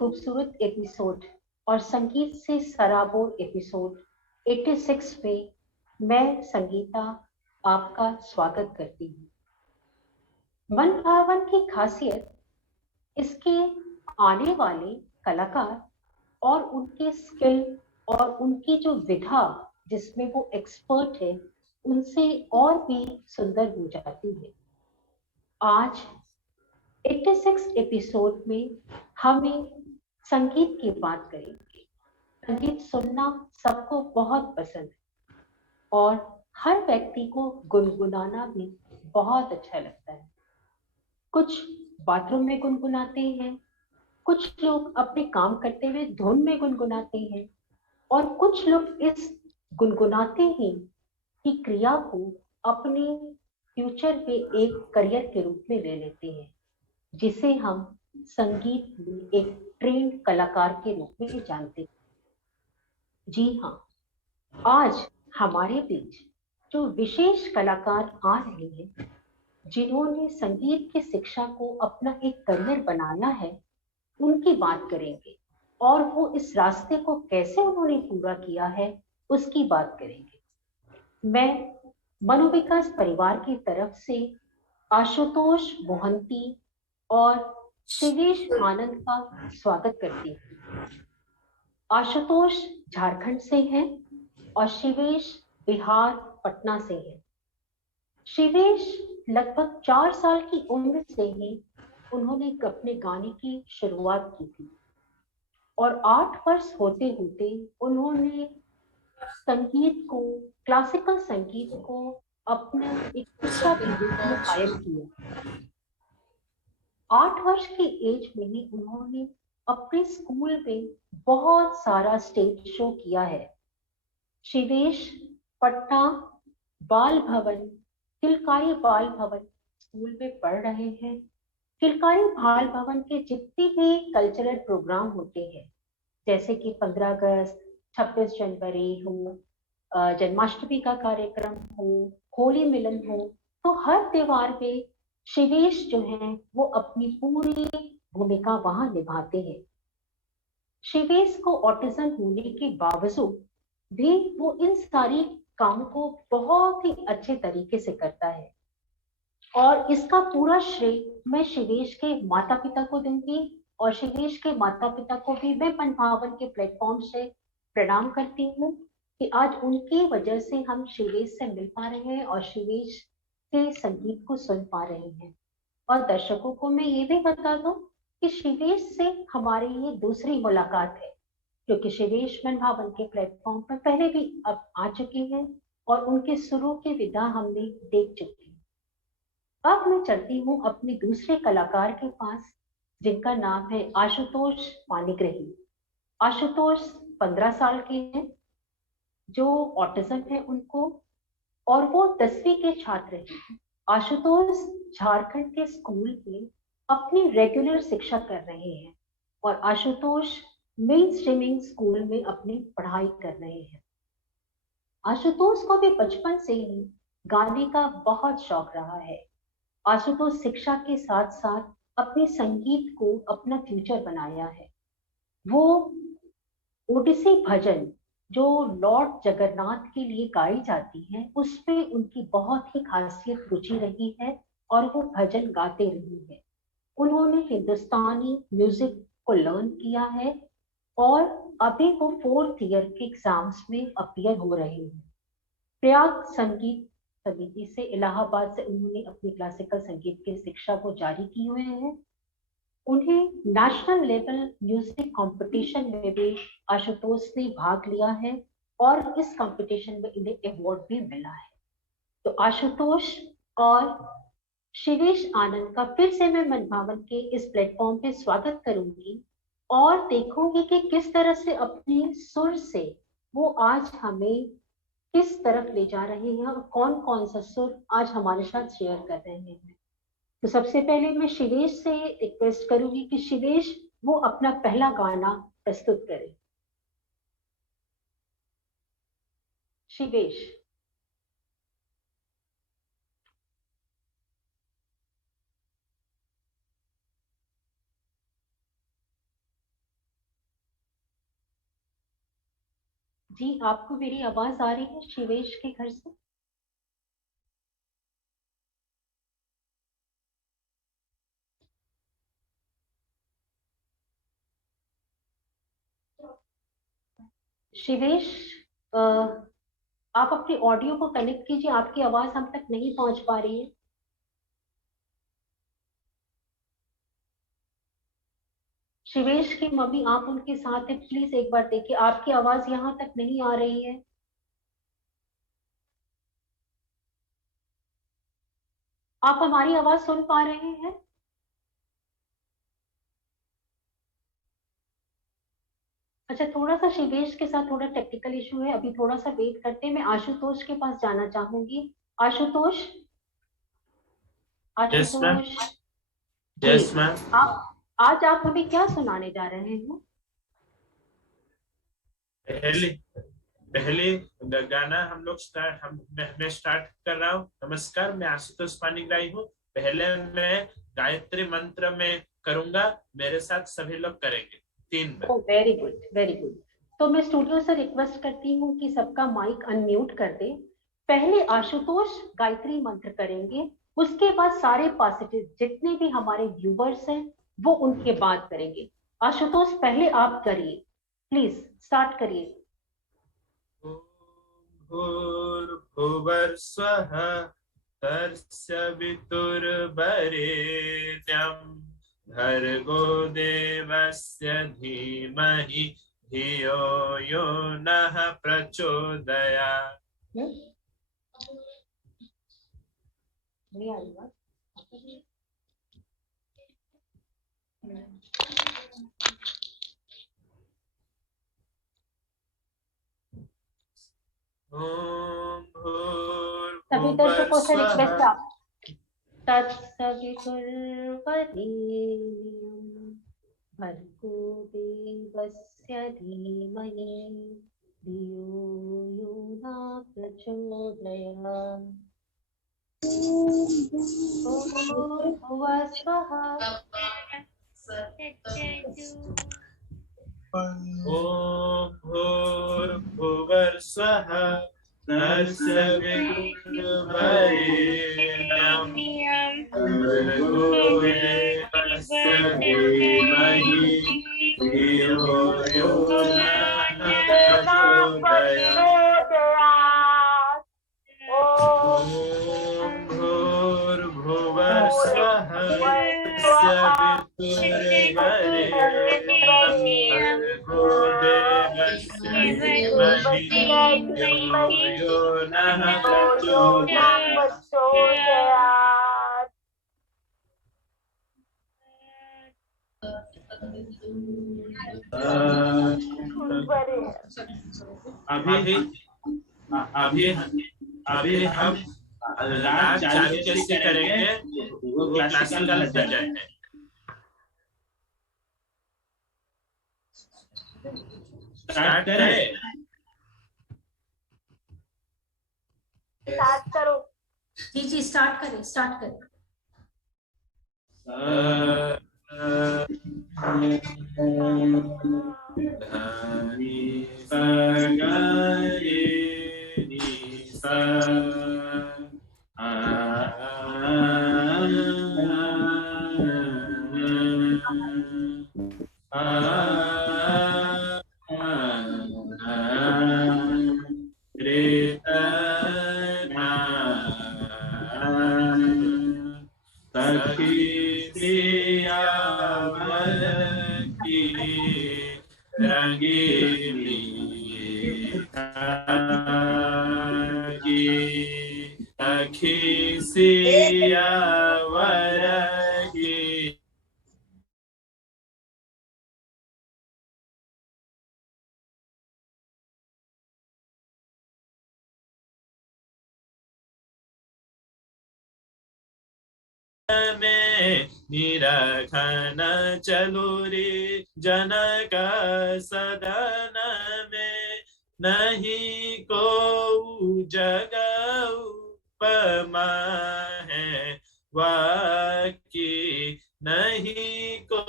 खूबसूरत एपिसोड और संगीत से सराबोर एपिसोड 86 में मैं संगीता आपका स्वागत करती हूँ। मन भावन की खासियत इसके आने वाले कलाकार और उनके स्किल और उनकी जो विधा जिसमें वो एक्सपर्ट है उनसे और भी सुंदर हो जाती है। आज 86 एपिसोड में हमें संगीत की बात करेंगे। संगीत सुनना सबको बहुत पसंद है और हर व्यक्ति को गुनगुनाना भी बहुत अच्छा लगता है। कुछ बाथरूम में गुनगुनाते हैं, कुछ लोग अपने काम करते हुए धुन में गुनगुनाते हैं और कुछ लोग इस गुनगुनाते ही की क्रिया को अपने फ्यूचर में एक करियर के रूप में ले लेते हैं, जिसे हम संगीत में एक ट्रेंड कलाकार के रूप में जानते हैं। जी हाँ, आज हमारे बीच जो विशेष कलाकार आ रहे हैं जिन्होंने संगीत की शिक्षा को अपना एक करियर बनाया है, उनकी बात करेंगे और वो इस रास्ते को कैसे उन्होंने पूरा किया है उसकी बात करेंगे। मैं मनोविकास परिवार की तरफ से आशुतोष मोहंती और शिवेश आनंद का स्वागत करती हूँ। आशुतोष झारखंड से हैं और शिवेश बिहार पटना से है। शिवेश लगभग 4 साल की उम्र से ही उन्होंने अपने गाने की शुरुआत की थी और 8 वर्ष होते होते उन्होंने संगीत को, क्लासिकल संगीत को अपना एक शिक्षा के रूप में कायम किया। 8 वर्ष की एज में ही उन्होंने अपने स्कूल में बहुत सारा स्टेज शो किया है। शिवेश पटना बाल भवन, किलकारी बाल भवन स्कूल में पढ़ रहे हैं। किलकारी बाल भवन के जितने भी कल्चरल प्रोग्राम होते हैं, जैसे कि 15 अगस्त, 26 जनवरी हो, जन्माष्टमी का कार्यक्रम हो, होली मिलन हो, तो हर त्योहार पे शिवेश जो है वो अपनी पूरी भूमिका वहां निभाते हैं। शिवेश को ऑटिज्म होने के बावजूद भी वो इन सारी काम को बहुत ही अच्छे तरीके से करता है और इसका पूरा श्रेय मैं शिवेश के माता पिता को दूंगी और शिवेश के माता पिता को भी मैं मन भावन के प्लेटफॉर्म से प्रणाम करती हूँ कि आज उनकी वजह से हम शिवेश से मिल पा रहे हैं और शिवेश के संगीत को सुन पा रहे हैं। और दर्शकों को मैं ये भी बता दूं कि शिवेश से हमारी ये दूसरी मुलाकात है, क्योंकि शिवेश मन भावन के प्लेटफॉर्म पर पहले भी अब आ चुके हैं और उनके सुरों की विधा हमने देख चुके हैं। अब मैं चलती हूँ अपने दूसरे कलाकार के पास, जिनका नाम है आशुतोष पाणिग्राही। आशुतोष 15 साल के हैं, जो ऑटिज्म है उनको, और वो 10वीं के छात्र हैं। आशुतोष झारखंड के स्कूल में अपनी रेगुलर शिक्षा कर रहे हैं और आशुतोष मेन स्ट्रीमिंग स्कूल में अपनी पढ़ाई कर रहे हैं। आशुतोष को भी बचपन से ही गाने का बहुत शौक रहा है। आशुतोष शिक्षा के साथ साथ अपने संगीत को अपना फ्यूचर बनाया है। वो ओडिसी भजन जो लॉर्ड जगन्नाथ के लिए गाई जाती है उसमें उनकी बहुत ही खासियत रुचि रही है और वो भजन गाते रही है। उन्होंने हिंदुस्तानी म्यूजिक को लर्न किया है और अभी वो 4th ईयर के एग्जाम्स में अपीयर हो रहे हैं। प्रयाग संगीत समिति से इलाहाबाद से उन्होंने अपनी क्लासिकल संगीत की शिक्षा को जारी किए हुए हैं। उन्हें नेशनल लेवल म्यूजिक कंपटीशन में भी आशुतोष ने भाग लिया है और इस कंपटीशन में इन्हें अवार्ड भी मिला है। तो आशुतोष और शिवेश आनंद का फिर से मैं मन भावन के इस प्लेटफॉर्म पे स्वागत करूंगी और देखूंगी कि किस तरह से अपनी सुर से वो आज हमें किस तरफ ले जा रहे हैं और कौन कौन सा सुर आज हमारे साथ शेयर कर रहे हैं। तो सबसे पहले मैं शिवेश से रिक्वेस्ट करूंगी कि शिवेश वो अपना पहला गाना प्रस्तुत करें। शिवेश। जी, आपको मेरी आवाज आ रही है शिवेश के घर से? शिवेश, आप अपनी ऑडियो को कनेक्ट कीजिए, आपकी आवाज हम तक नहीं पहुंच पा रही है। शिवेश की मम्मी, आप उनके साथ हैं, प्लीज एक बार देखिए, आपकी आवाज यहाँ तक नहीं आ रही है। आप हमारी आवाज सुन पा रहे हैं? अच्छा, थोड़ा सा शिवेश के साथ थोड़ा टेक्निकल इशू है, अभी थोड़ा सा वेट करते हैं। मैं आशुतोष के पास जाना चाहूंगी। Ashutosh, yes ma'am. Ashutosh ji, yes ma'am. आज आप हमें क्या सुनाने जा रहे हैं? पहले पहले गाना हम लोग मैं स्टार्ट कर रहा हूँ। नमस्कार, मैं आशुतोष पानीग्राही हूँ। पहले मैं गायत्री मंत्र में करूंगा, मेरे साथ सभी लोग करेंगे 3 बार। Very good, very good. तो मैं स्टूडियो से रिक्वेस्ट करती हूँ कि सबका माइक अनम्यूट कर दे। पहले आशुतोष गायत्री मंत्र करेंगे, उसके बाद सारे पॉजिटिव जितने भी हमारे व्यूवर्स हैं वो उनके बाद करेंगे। आशुतोष, पहले आप करिए, प्लीज स्टार्ट करिए। भूर्भुवस्वः तत्सवितुर्वरेण्यं भर्गो देवस्य धीमहि धियो यो नः प्रचोदयात्। नहीं आ रही बात? सभी दर्शकों से रिक्वेस्ट आप तत्सवितुर्वरेण्यं भर्गो देवस्य धीमहि धियो यो न प्रचोदयात्। भुवस्वः भूर्भुवस्वः तत्सवितुर्वरेण्यं भर्गो देवस्य धीमहि धियो यो नः प्रचोदयात्। ॐ भूर्भुवस्वः तत्सवितुर्वरेण्यं भर्गो देवस्य धीमहि धियो यो नः प्रचोदयात्। अभी अभी अभी हम राग चालू कैसे करेंगे वो क्लासिकल भजन है। स्टार्ट करें? स्टार्ट करो। जी जी, स्टार्ट करें, स्टार्ट करें। में निरखन चलुरी जनक सदन में नहीं को जग उपमा है वाकी नहीं को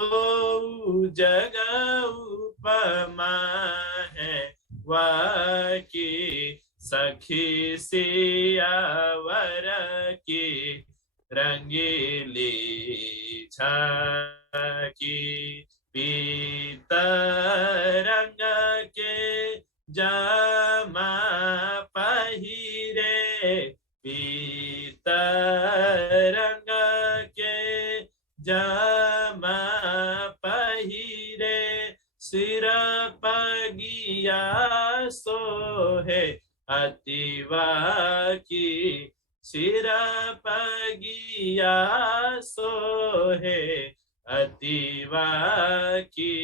जग उपमा है वाकी सखी सियावर की रंगीली झाकी। पीत रंग के जामा पहिरे, पीत रंग के जामा पहिरे, सिर पगिया सोहे अतिवा की, सिर पगिया सोहे अतिवा की।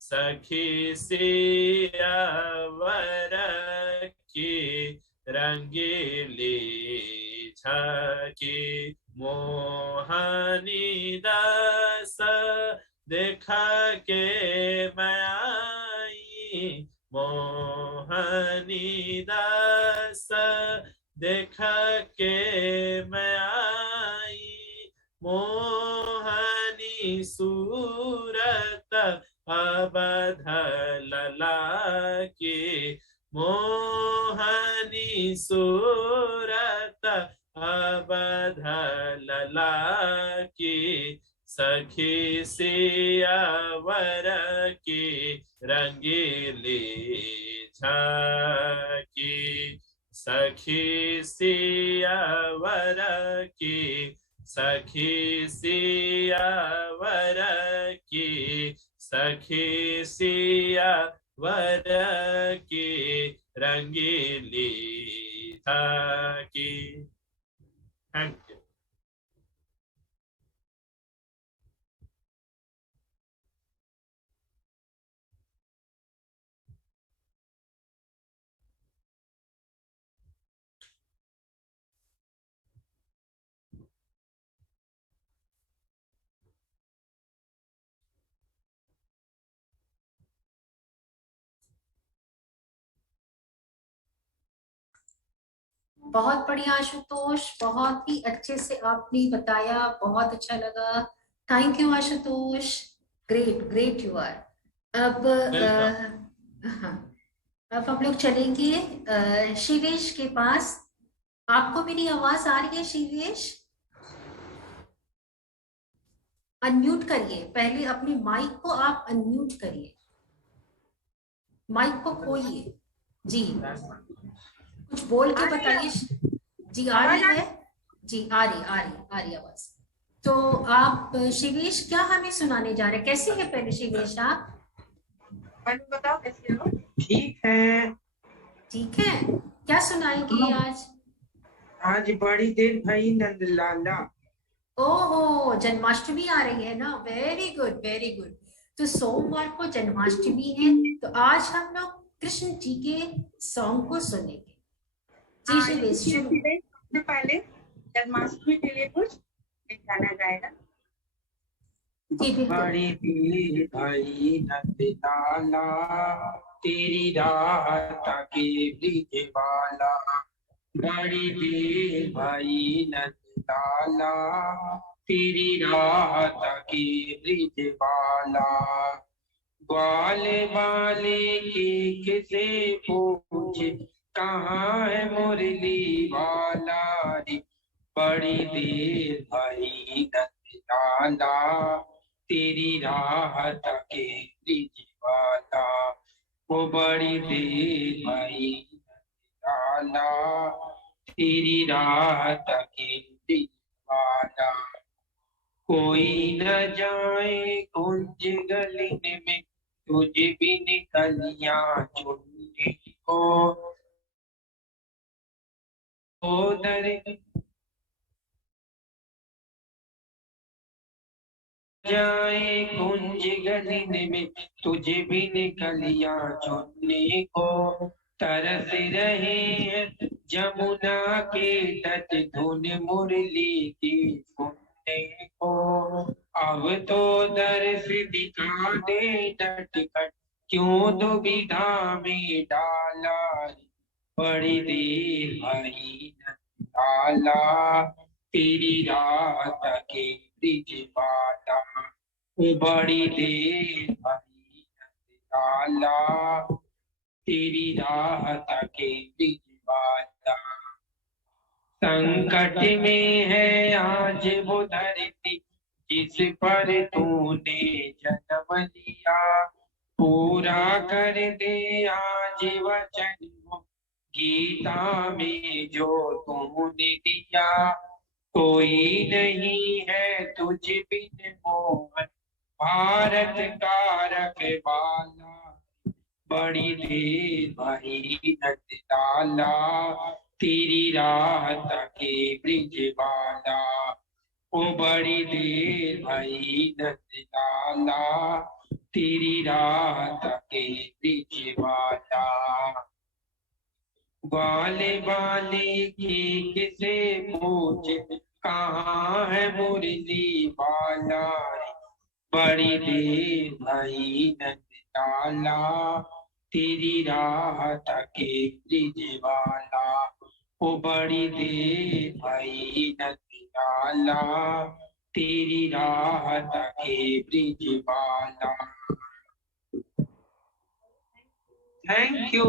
सखी सियावर की रंगीली झाकी। मोहनी दास देखा के मैं आई, मोहनी दास देखा के मैं आई। मोहनी सूरत अवध लला की, मोहनी सूरत अवध लला की। सखी सियावर की रंगीली झाकी। सखी सियावर की, सखी सियावर की, सखी सियावर की रंगीली झाकी। Thank you. बहुत बढ़िया आशुतोष, बहुत ही अच्छे से आपने बताया, बहुत अच्छा लगा। Thank you Ashutosh, great great you are. अब हाँ, अब हम लोग चलेंगे शिवेश के पास। आपको मेरी आवाज आ रही है शिवेश? अनम्यूट करिए, पहले अपनी माइक को आप अनम्यूट करिए, माइक को खोलिए जी, कुछ बोल के बताइए। जी आ रही है, जी आ रही आवाज। तो आप शिवेश क्या हमें सुनाने जा रहे हैं? कैसे है पहले शिवेश आप? बताओ कैसे हो? ठीक है। ठीक है, क्या सुनाएंगे आज? आज बड़ी देर भाई नंद लाला। ओहो, जन्माष्टमी आ रही है ना, वेरी गुड वेरी गुड। तो सोमवार को जन्माष्टमी है, तो आज हम लोग कृष्ण जी के सॉन्ग को सुनेंगे। जी शिवेश शुरू। सबसे पहले जन्माष्टमी के लिए कुछ गाना गाएगा। बड़ी देर भाई नंद लाला, तेरी राह ताके ब्रिज वाला। बड़ी देर भाई नंद लाला, तेरी राह ताके ब्रिज वाला। ग्वाले वाले की किसे पूछे, कहाँ है मुरली वाला रे। बड़ी देर भाई नंद लाला, तेरी राह ताके ब्रिज वाला। वो बड़ी देर भाई नंद लाला, तेरी राह ताके ब्रिज वाला। कोई न जाए कुंज गलिन में, तुझे बिन कलियां चुनने को। दर जाए कुंज गलिन में, तुझे बिन कलियां चुनने को। तरस रहे हैं जमुना के तट, धुन मुरली की सुनने को। अब तो दर्श दिखा दे नटखट, क्यों दुविधा में डाला। बड़ी देर भाई नंद लाला, तेरी राह ताके ब्रिज वाला। बड़ी देर भाई नंद लाला, तेरी राह ताके ब्रिज वाला। संकट में है आज वो धरती जिस पर तूने जन्म लिया, पूरा कर दे आज वचन वो गीता में जो तूने दिया। कोई नहीं है तुझ बिन मोहन भारत का रखवाला, बड़ी देर भाई नंदलाला तेरी राह तके ब्रिज वाला। ओ बड़ी देर भाई नंदलाला तेरी राह तके ब्रिज वाला। वाले वाले की किसे पूछ कहाँ है मुरली वाला, बड़ी देर भाई नंदलाला तेरी राह तके ब्रिज वाला। ओ बड़ी देर भाई नंदलाला तेरी राह तके ब्रिज वाला। Thank you.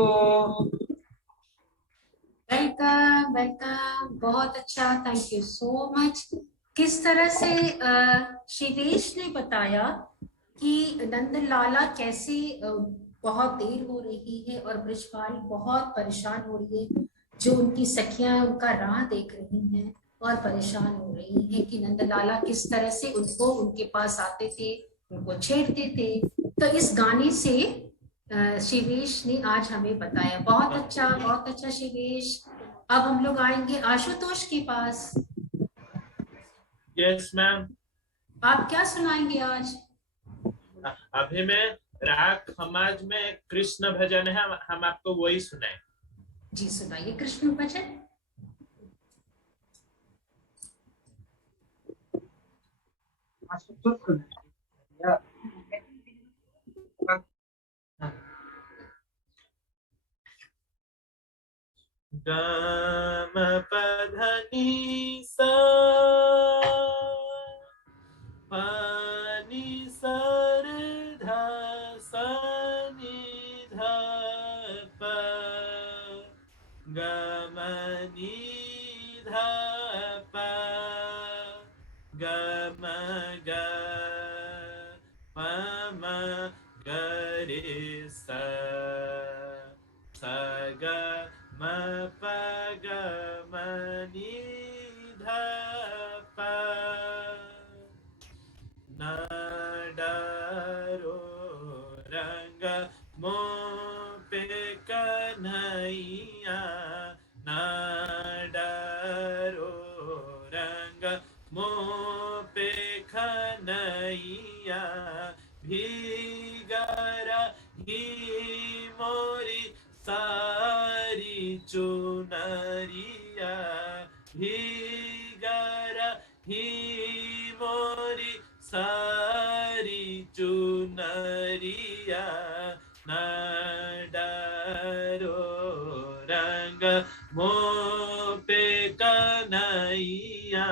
वेलकम वेलकम, बहुत अच्छा, थैंक यू सो मच। किस तरह से शिवेश ने बताया कि नंदलाला कैसे बहुत देर हो रही है और ब्रिजपाल बहुत परेशान हो रही है, जो उनकी सखियां उनका राह देख रही हैं और परेशान हो रही हैं कि नंदलाला किस तरह से उनको उनके पास आते थे, उनको छेड़ते थे। तो इस गाने से शिवेश ने आज हमें बताया। बहुत अच्छा शिवेश। अब हम लोग आएंगे आशुतोष के पास। Yes ma'am. आप क्या सुनाएंगे आज? अभी मैं राग समाज में कृष्ण भजन है, हम आपको वही सुनाए। जी सुनाइए कृष्ण भजन। गम पधनी सा पानी सर धा सनी धा प गमनी धा प गम ग मम गरे स स ग म प ग म नि ध प न डरो रंग मोह पे कन्हैया, न डरो रंग मोह पे कन्हैया, भीगर ही मोरी सारी चुनरिया, भीगर ही मोरी सारी चुनरिया, न डरो रंग मोह पे कन्हैया,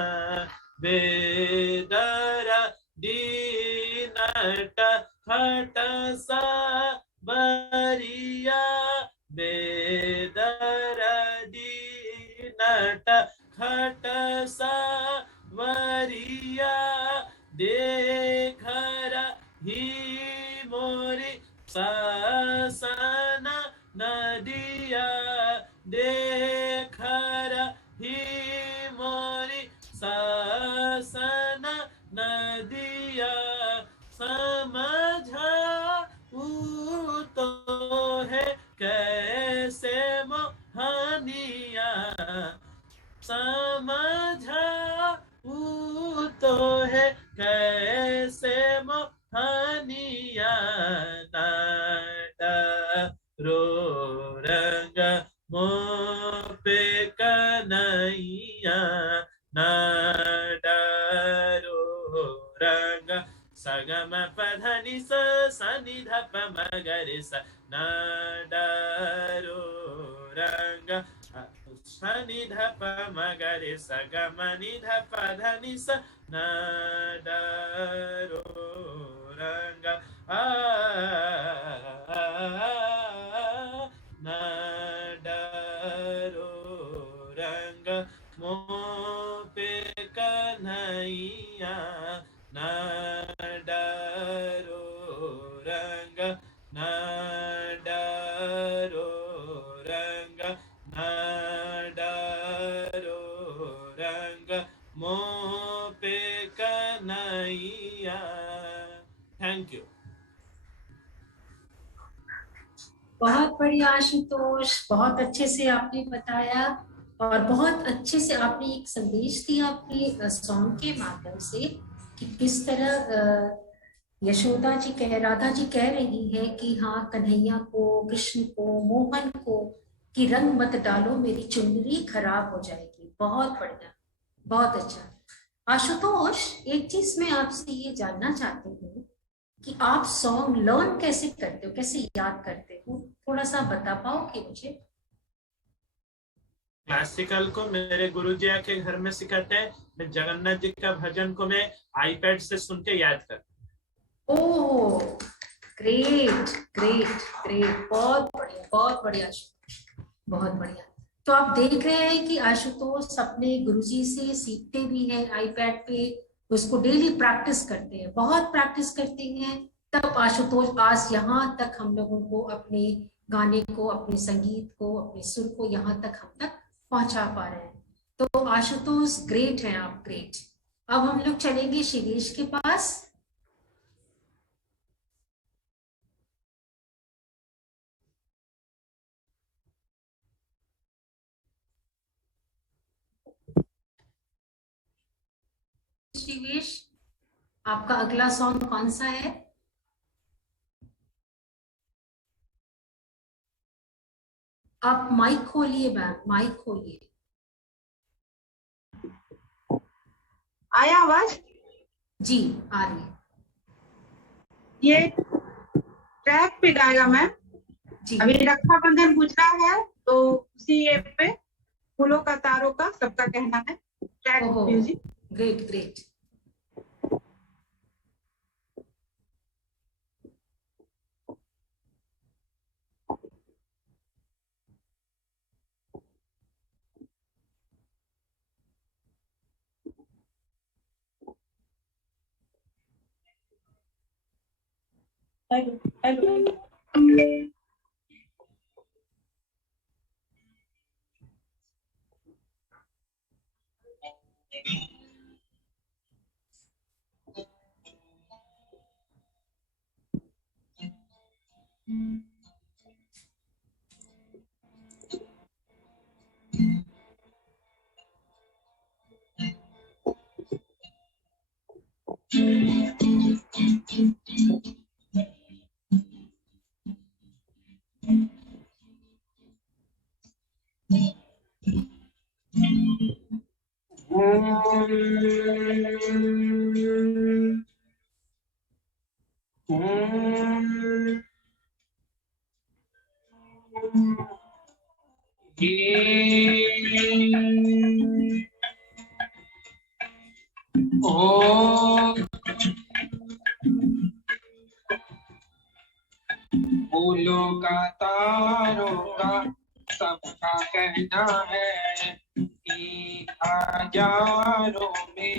बेदरा दीनट खट सा बरिया, बेदरा दीनट खट सा वरिया, देखर ही मोरी सासन नदिया, देखर ही मोरी सासन नदिया, समझा तो है कैसे मोहनिया, समझा तो है कैसे मोहनिया, न डरो रंग मोह पे कन्हैया, न डरो रंग सगम पधनि सनि धप मगरि स, न डरो रंग सनि धप मगरि स गम नि धप धनि स, न डरो रंग न डरो न डरो रंग, न डरो रंग, मोह पे कन्हैया। Thank you. बहुत बढ़िया आशुतोष, बहुत अच्छे से आपने बताया और बहुत अच्छे से आपने एक संदेश दिया अपने सॉन्ग के माध्यम से कि किस तरह यशोदा जी राधा जी कह रही है कि हाँ कन्हैया को, कृष्ण को, मोहन को कि रंग मत डालो मेरी चुनरी खराब हो जाएगी। बहुत बढ़िया, बहुत अच्छा। आशुतोष, एक चीज मैं आपसे ये जानना चाहती हूँ कि आप सॉन्ग लर्न कैसे करते हो, कैसे याद करते हो, थोड़ा सा बता पाओगे मुझे? क्लासिकल को मेरे गुरुजी आके घर में सिखाते हैं, मैं जगन्नाथ जी का भजन को मैं आईपैड से सुन के याद करता हूँ। ओह, ग्रेट ग्रेट ग्रेट, बहुत बढ़िया, बहुत बढ़िया आशुतोष, बहुत बढ़िया। तो आप देख रहे हैं कि आशुतोष अपने गुरुजी से सीखते भी हैं आईपैड पे, उसको डेली प्रैक्टिस करते हैं, बहुत प्रैक्टिस करते हैं। तब आशुतोष आज यहाँ तक हम लोगों को अपने गाने को, अपने संगीत को, अपने सुर को यहाँ तक हम तक पहुंचा पा रहे हैं। तो आशुतोष ग्रेट हैं आप, ग्रेट। अब हम लोग चलेंगे शिवेश के पास। शिवेश, आपका अगला सॉन्ग कौन सा है? आप माइक खोलिए मैम, माइक खोलिए। आया आवाज? जी आ रही है। ये ट्रैक पे गाएगा मैम। जी अभी रक्षाबंधन गुजरा है तो उसी ऐप पे फूलों का तारों का सबका कहना है ट्रैक ओहो, म्यूजिक। Great great. फूलों का तारों का सबका कहना है कि हजारों में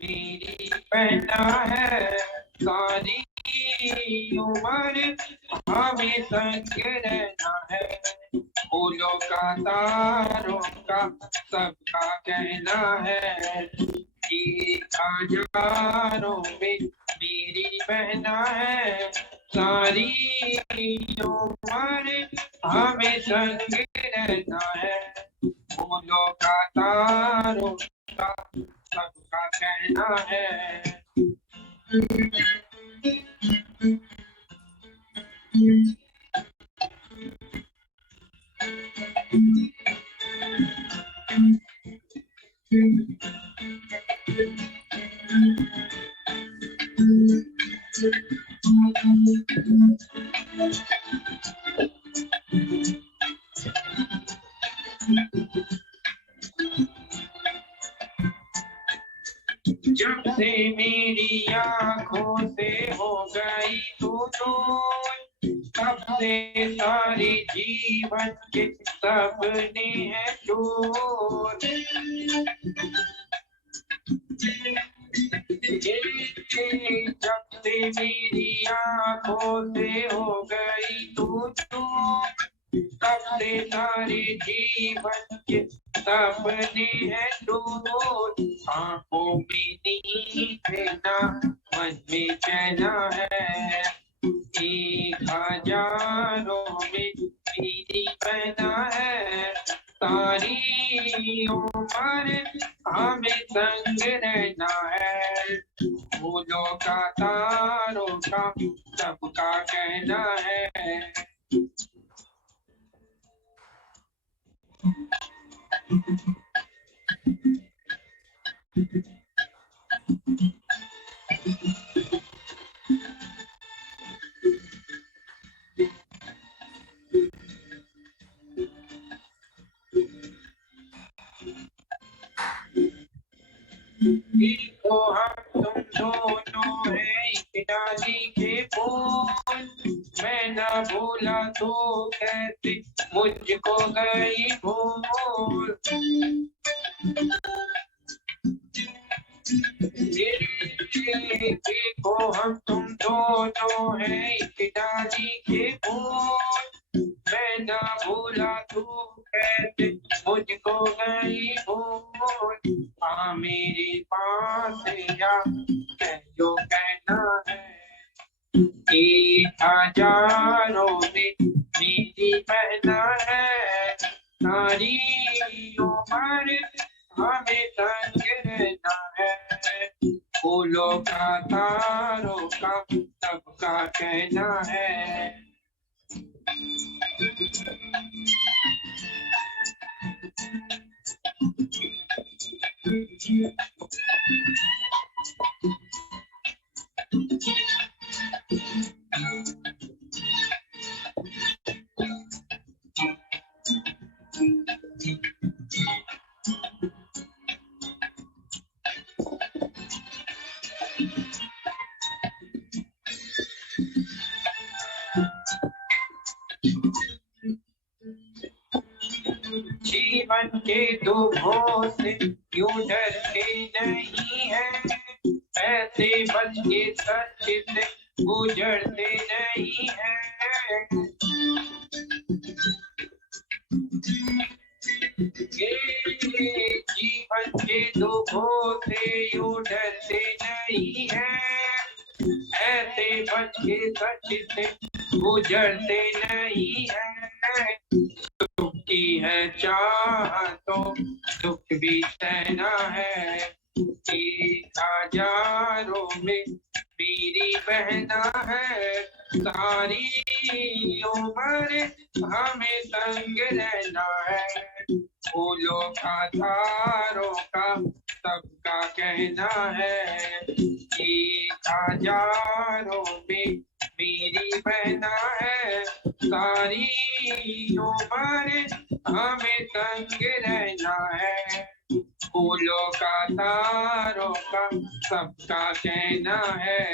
मेरी पहना है। सारी उम्र हमें संग रहना है। फूलों का तारों का सबका कहना है कि हजारों में मेरी बहना है। सारी उम्र हमें संग रहना है। फूलों का तारों का सबका कहना है। जब से मेरी आंखों से हो गई तू दूर, तब से सारे जीवन के सपने हैं दूर। जब से मेरी आंखों से हो गई तू तब से सारे जीवन के सपने हैं दूर। आंखों में नींद है ना, मन में चैना है, 1000 में मेरी बहना है। सारी उम्र हमें संग रहना है, फूलों का तारों का सबका कहना है। देखो हम तुम दोनों हैं एक डाली के फूल, मैं ना भूला तो कैसे मुझको गई भूल। देखो हम तुम दोनों हैं एक डाली के फूल, मैं ना भूला तू कैसे मुझको गई भूल। आ मेरे पास या जो कहना है, 1000 में मेरी बहना है। सारी उम्र हमें संग रहना है, फूलों का तारों का सबका कहना है। जीवन के दुखों से क्यों डरते नहीं है, ऐसे बच के सच से गुजरते नहीं है। जीवन के दुखों से यूं डरते नहीं है, ऐसे बच के सच से गुजरते नहीं है। दुख की है चाह तो दुख भी सहना है, 1000 में मेरी बहना है। सारी उम्र हमें संग रहना है, फूलों का तारों का सबका कहना है। 1000 में मेरी बहना है। सारी उम्र हमें संग रहना है, फूलों का तारों का सबका कहना है।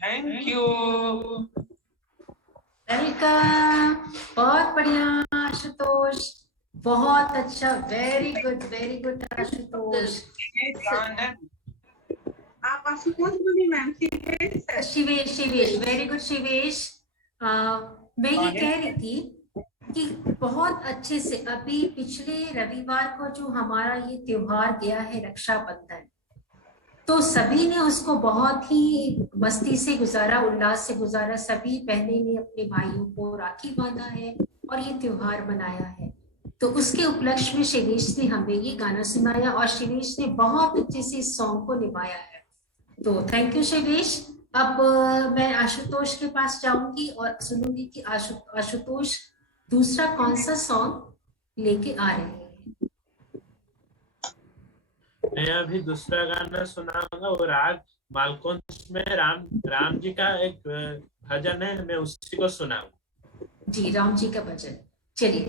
Thank you. वेलकम, बहुत बढ़िया आशुतोष, बहुत अच्छा, वेरी गुड आशुतोष। आप आशुतोष बोली ma'am, Shivesh, very good Shivesh. मैं ये कह रही थी कि बहुत अच्छे से अभी पिछले रविवार को जो हमारा ये त्योहार गया है रक्षाबंधन, तो सभी ने उसको बहुत ही मस्ती से गुजारा, उल्लास से गुजारा। सभी बहनें ने अपने भाइयों को राखी बांधा है और ये त्योहार मनाया है। तो उसके उपलक्ष्य में शैलेश ने हमें ये गाना सुनाया और शैलेश ने बहुत अच्छे से इस सॉन्ग को निभाया है। तो थैंक यू शैलेश। अब मैं आशुतोष के पास जाऊंगी और सुनूंगी कि आशुतोष दूसरा कौन सा सॉन्ग लेके आ रहे हैं। मैं अभी दूसरा गाना सुनाऊंगा और राग मालकोंस में राम जी का एक भजन है, मैं उसी को सुनाऊंगा। जी, राम जी का भजन। चलिए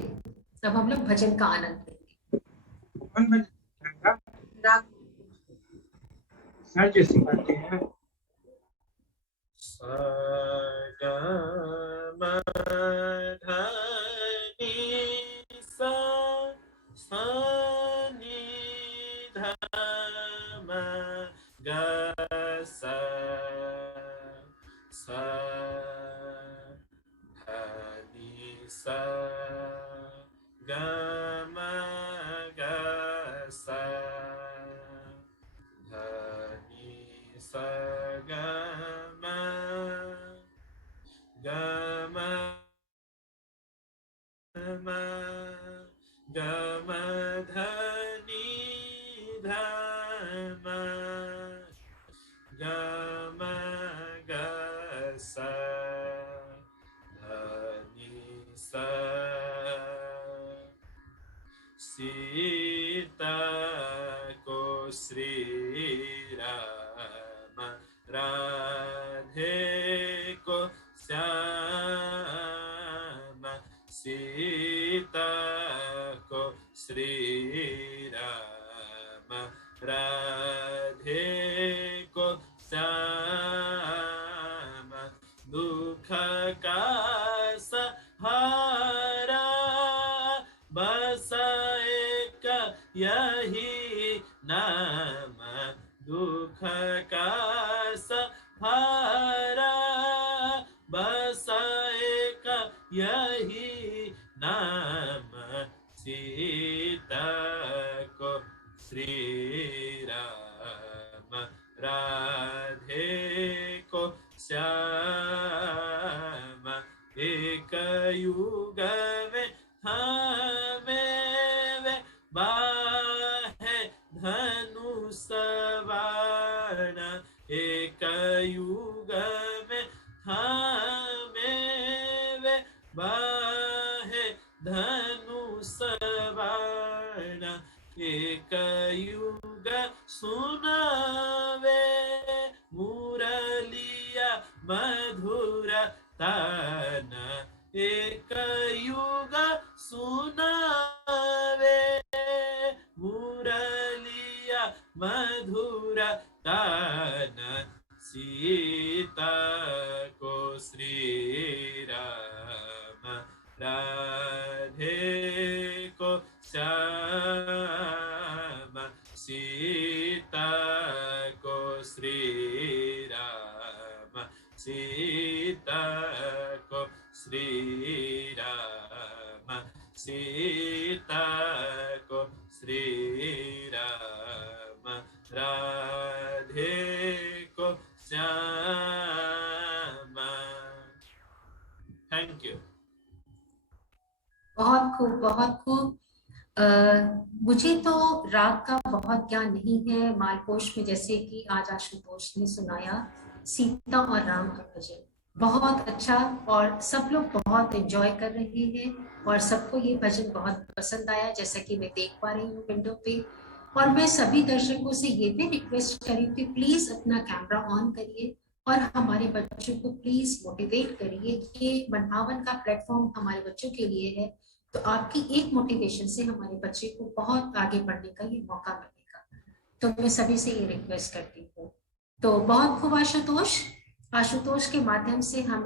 अब हम लोग भजन का आनंद लेंगे। कौन भजन? सर जी सिखाते हैं। सा गा मा धा नी सा सा नी धा मा गा सा सा धा नी सा गा मा गा सा धा नी सा गा मा गा मा मा गा मा धा नी धा मा गा मा गा सा धा नी सा। सीता को श्री राम, राधे को श्याम, सीता को श्री राम, राधे को श्याम, दुख का सहारा बस एक यही नाम, दुख का सहारा बस एक यही नाम, सीता को श्री राम, राधे को श्याम, एक युग में हमें वे बाहे धनुष बाण, एक युग में हमें वे बाहे धनुष बाण, एक युग सुनावे मुरलिया मधुर तान, एक युग सुनावे मुरलिया मधुर तान, सीता को श्री राम, राधे को श्याम, सीता को श्री राम, सीता को श्री राम, सीता को श्री राम, राधे को श्याम। Thank you. बहुत खूब, बहुत खूब। मुझे तो राग का बहुत ज्ञान नहीं है मालकोश में, जैसे कि आज आशुतोष ने सुनाया सीता और राम का भजन, बहुत अच्छा, और सब लोग बहुत एंजॉय कर रहे हैं और सबको ये भजन बहुत पसंद आया, जैसा कि मैं देख पा रही हूँ विंडो पे। और मैं सभी दर्शकों से ये भी रिक्वेस्ट करी कि प्लीज अपना कैमरा ऑन करिए और हमारे बच्चों को प्लीज मोटिवेट करिए कि मनभावन का प्लेटफॉर्म हमारे बच्चों के लिए है, तो आपकी एक मोटिवेशन से हमारे बच्चे को बहुत आगे बढ़ने का ये मौका मिलेगा। तो मैं सभी से ये रिक्वेस्ट करती हूँ। तो बहुत खूब आशुतोष, आशुतोष के माध्यम से हम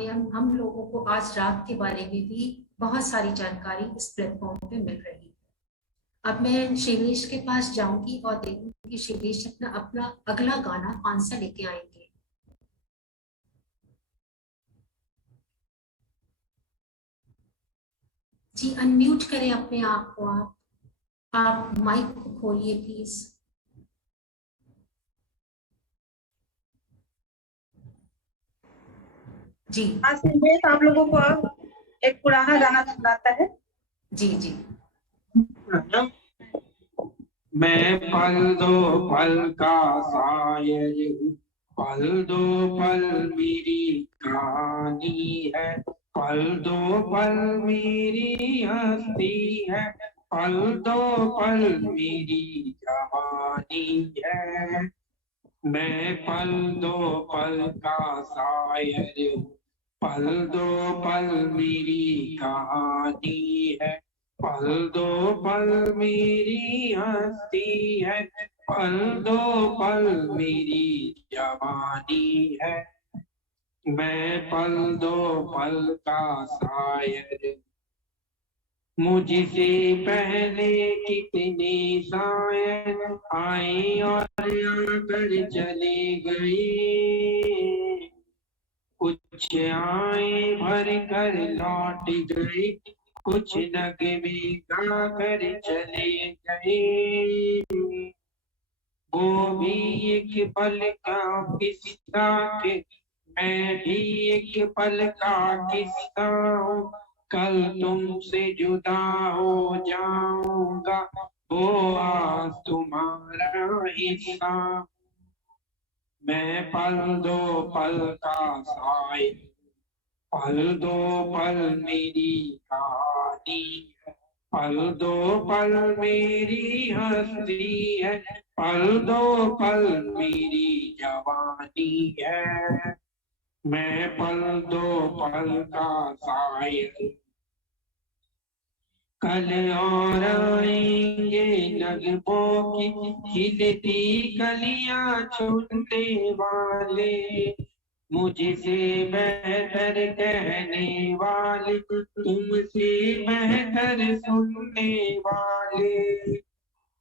लोगों को आज राग के बारे में भी बहुत सारी जानकारी इस प्लेटफॉर्म पे मिल रही है। अब मैं शैलेश के पास जाऊंगी और देखूंगी कि शैलेश अपना अगला गाना कौन सा लेके आएंगे। जी अनम्यूट करें अपने आप को, आप माइक को खोलिए प्लीज। जी आज संदेश आप लोगों को अब एक पुराना गाना सुनाता है। जी जी मैं पल दो पल का शायर हूँ, पल दो पल मेरी कहानी है, पल दो पल मेरी हस्ती है, पल दो पल मेरी जवानी है। मैं पल दो पल का शायर हूँ, पल दो पल मेरी कहानी है, पल दो पल मेरी हस्ती है, पल दो पल मेरी जवानी है। मैं पल दो पल का शायर, मुझसे पहले कितने शायर आए और आकर चले गए, कुछ आए भर कर लौट गए, कुछ नगमे गा कर चले गए। वो भी एक पल का किस्सा के, मैं भी एक पल का किस्सा हूँ, कल तुमसे जुदा हो जाऊंगा, वो आज तुम्हारा हिस्सा। मैं पल दो पल का शायर, पल दो पल मेरी कहानी है, पल दो पल मेरी हस्ती है, पल दो पल मेरी जवानी है। मैं पल दो पल का शायर, कल और आएंगे नगमों की खिलती कलियां छूटने वाले, मुझसे बेहतर कहने वाले, तुमसे बेहतर सुनने वाले।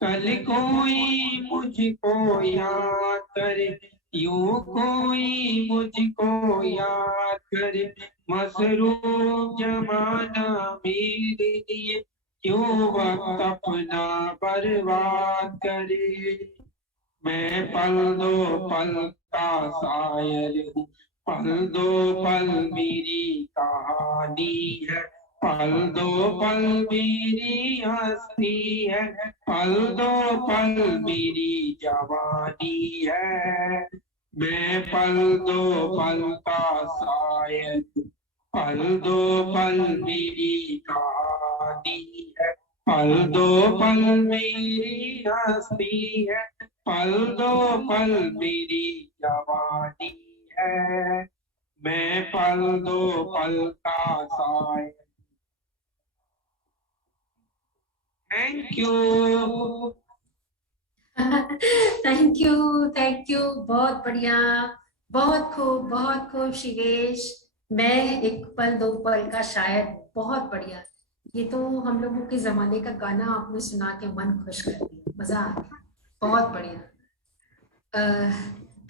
कल कोई मुझको याद करे, यूं कोई मुझको याद करे, मसरूफ जमाना मेरे लिए क्यों वक्त अपना बर्बाद करे। मैं पल दो पल का शायर हूँ, पल दो पल मेरी कहानी है, पल दो पल मेरी हस्ती है, पल दो पल मेरी जवानी है। मैं पल दो पल का शायर हूँ, पल दो पल मेरी कहानी है, पल दो पल मेरी हस्ती है, पल दो पल मेरी जवानी है। मैं पल दो पल का शायर। Thank you. थैंक यू, बहुत बढ़िया, बहुत खूब शिवेश। मैं एक पल दो पल का शायर, बहुत बढ़िया। ये तो हम लोगों के जमाने का गाना आपने सुना के मन खुश कर दिया, मजा आ गया, बहुत बढ़िया।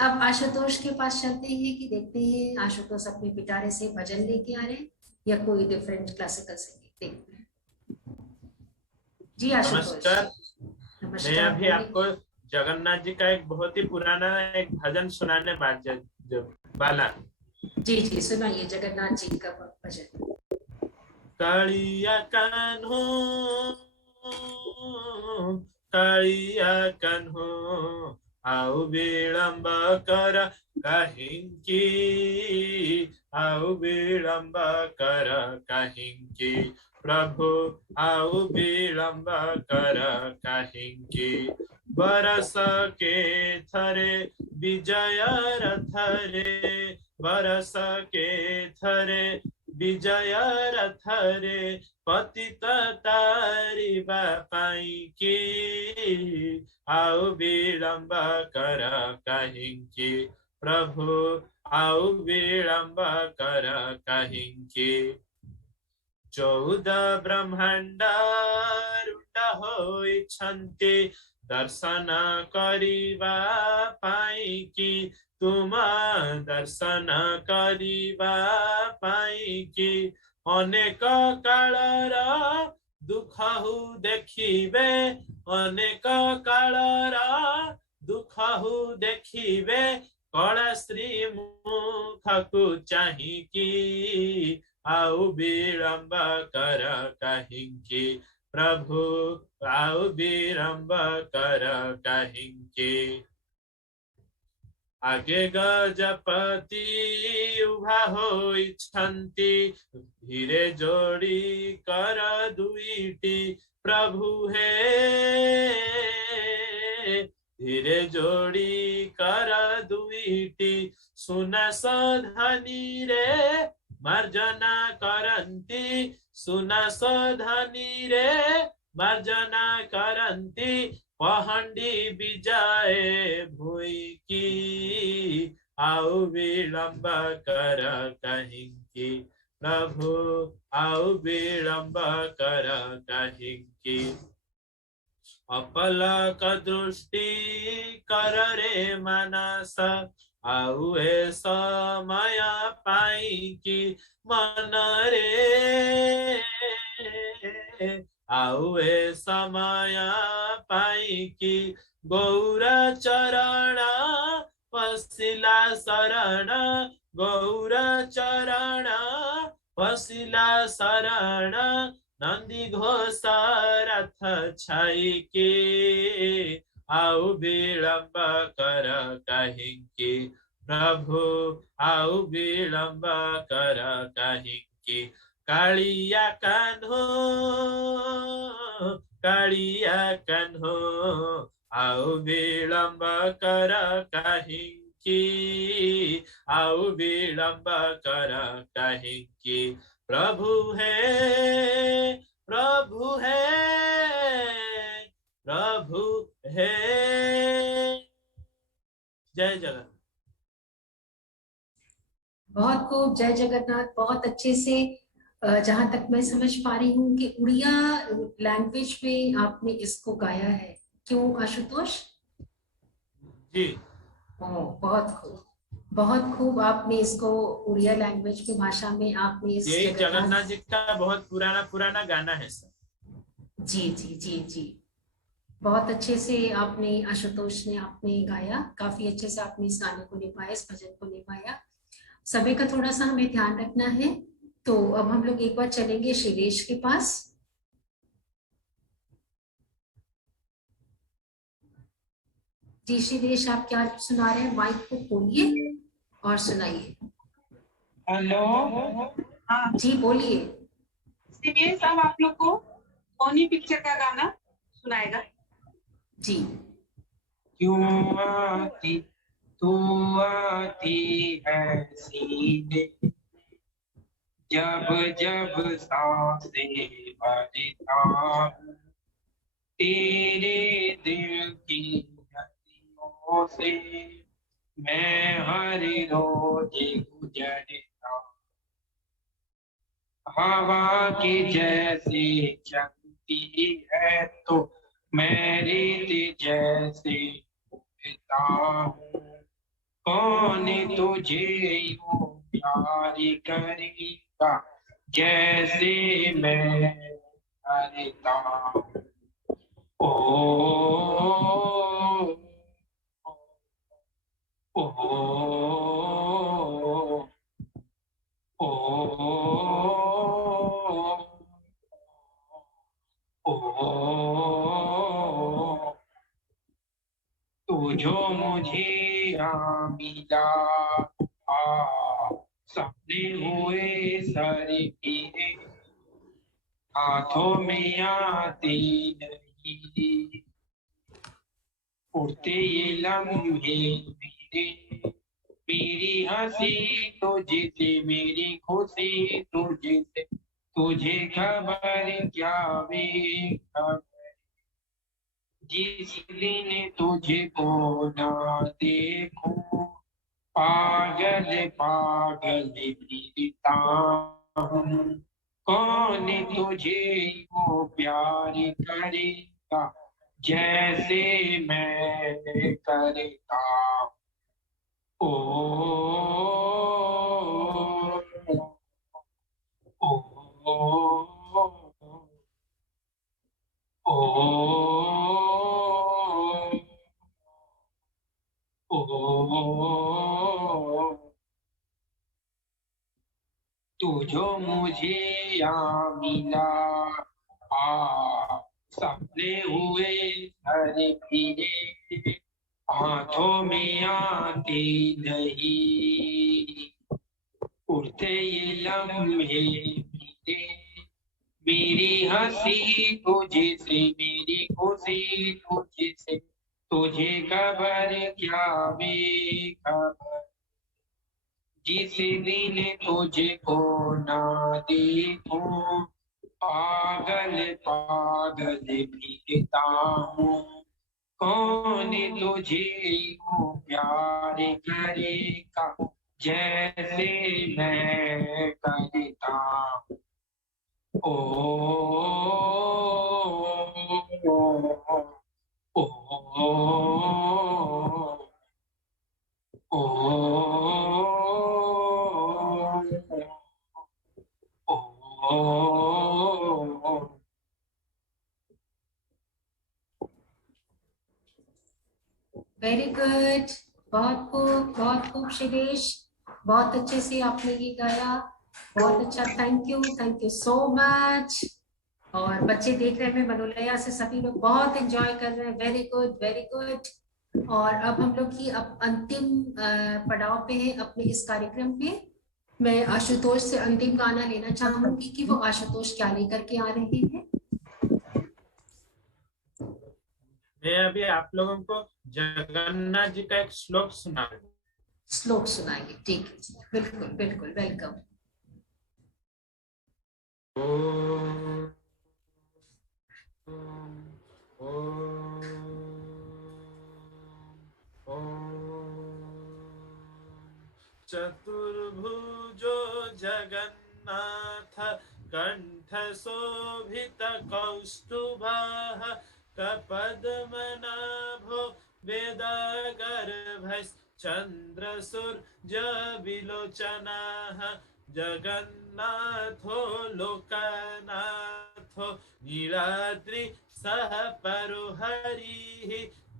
अब आशुतोष के पास चलते हैं कि देखते हैं आशुतोष अपने पिटारे से भजन लेके आ रहे हैं या कोई डिफरेंट क्लासिकल संगीत, देखते हैं। जी आशुतोष। नमस्कार। मैं अभी आपको जगन्नाथ जी का एक बहुत ही पुराना एक भजन सुनाने वाला। जी जी सुनाइए जगन्नाथ जी का भजन। कालिया कान्हो आउ विलम्ब कर काहिंकी, आउ विलम्ब कर काहिंकी, प्रभु आउ विलम्ब कर काहिंकी। बरस के थरे विजय रथ रे, बरस के थरे विजय रथ रे, पतित तारिबा पाइकी, आउ विलम्ब कर काहिंकी, प्रभु आउ विलम्ब कर काहिंकी। 14 ब्रह्मांड रूढ़ होइछन्ति, दर्शन करिबा पाइकी, तुम दर्शन करिबा पाइकी। अनेक कालर दुखहु देखिबे, अनेक कालर दुखहु देखिबे, कला श्री मुखକୁ चाहिकी, आउ विलम्ब कर काहिंकी, प्रभु आउ विलम्ब कर कहिंके। आगे गजपति उभा होइछन्ति, धीरे जोड़ी कर दुईटी प्रभु हे। धीरे जोड़ी कर दुईटी सुन सधनी रे मार्जना करन्ति। सुन सधनी रे मार्जना करन्ति, पहंडी विजय भुई की आउ विलम्ब कर कहिंकी। प्रभु आउ विलम्ब कर कहिंकी। अपलक दृष्टि कर रे मानस, आउ ए समय पाई की मन रे। आउ ए समय पाई की गौर चरण पसिला शरण। गौर चरण पसिला शरण, नंदी घोष रथ छाई के आउ विलम्ब कर कहिंके। प्रभु आउ विलम्ब कर कहिंके। कालिया कान्हो कालिया कान्हो आउ विलम्ब कर कहिंके। आउ विलम्ब कर कहिंके। प्रभु है प्रभु है प्रभु है। जय जगन्नाथ। बहुत खूब, जय जगन्नाथ। बहुत अच्छे से जहां तक मैं समझ पा रही हूँ कि उड़िया लैंग्वेज में आपने इसको गाया है, क्यों आशुतोष? जी बहुत खूब, बहुत खूब। आपने इसको उड़िया लैंग्वेज की भाषा में आपने इस ये जगन्नाथ जी का बहुत पुराना गाना है सर। जी जी जी जी, बहुत अच्छे से आपने, आशुतोष ने आपने गाया। काफी अच्छे से आपने इस गाने को निभाया, इस भजन को निभाया। समय का थोड़ा सा हमें ध्यान रखना है, तो अब हम लोग एक बार चलेंगे शिवेश के पास। जी शिवेश, आप क्या सुना रहे हैं? माइक को खोलिए और सुनाइए। हेलो। हाँ जी बोलिए। सीरियस, अब आप लोग को ओनी पिक्चर का गाना सुनाएगा। जी। क्यों आती तू आती है सीने, जब जब सांसें भरता हूँ, तेरे दिल की नदियों से मैं हर रोज गुजरता। हवा के जैसे चलती है तो मैं रेत जैसे उड़ता हूँ। कौन तुझे यूं प्यार करेगा जैसे मैं करता हूँ। ओ ओ तू जो मुझे मिला, सपने हुए सर पीरे, हाथों में आती नहीं, उड़ते ये लम्हे मेरे। मेरी हंसी तुझसे, मेरी खुशी तुझसे, तुझे खबर क्या वे खबर, जिस दिन तुझको ना देखूं पागल पागल फिरता हूँ। कौन तुझे वो प्यार करेगा जैसे मैं करता हूँ। तू जो मुझे मिला, सपने हुए हरे पीले, हाथों में आती नहीं, उड़ते ये लम्हे बीते, मेरी हंसी तुझे से, मेरी खुशी तुझे से, तुझे खबर क्या बेखबर, जिस दिन तुझे को ना देखूं, पागल पागल भीगता हूँ, कौन तुझे यूं प्यार करेगा जैसे मैं करता हूँ। ओ ओ ओ ओ। वेरी गुड, बहुत खूब शिवेश, बहुत अच्छे से आपने ये गाया, बहुत अच्छा, थैंक यू सो मच। और बच्चे देख रहे हैं मनोलया से, सभी लोग बहुत एंजॉय कर रहे हैं, वेरी गुड वेरी गुड। और अब हम लोग की अब अंतिम पड़ाव पे है अपने इस कार्यक्रम में। मैं आशुतोष से अंतिम गाना लेना चाहूंगी कि वो आशुतोष क्या लेकर के आ रहे हैं। मैं अभी आप लोगों को जगन्नाथ जी का एक श्लोक सुनाऊंगा। श्लोक सुनाइए, ठीक है, बिल्कुल बिल्कुल, वेलकम। ओम ओम ओम चतुर्भुजो जगन्नाथ कंठ शोभित कौस्तुभः कपद्मनाभो वेदागर्भश्चन्द्रसूर्यविलोचनः जगन्नाथो लोकनाथो नीलाद्रि सह परो हरिः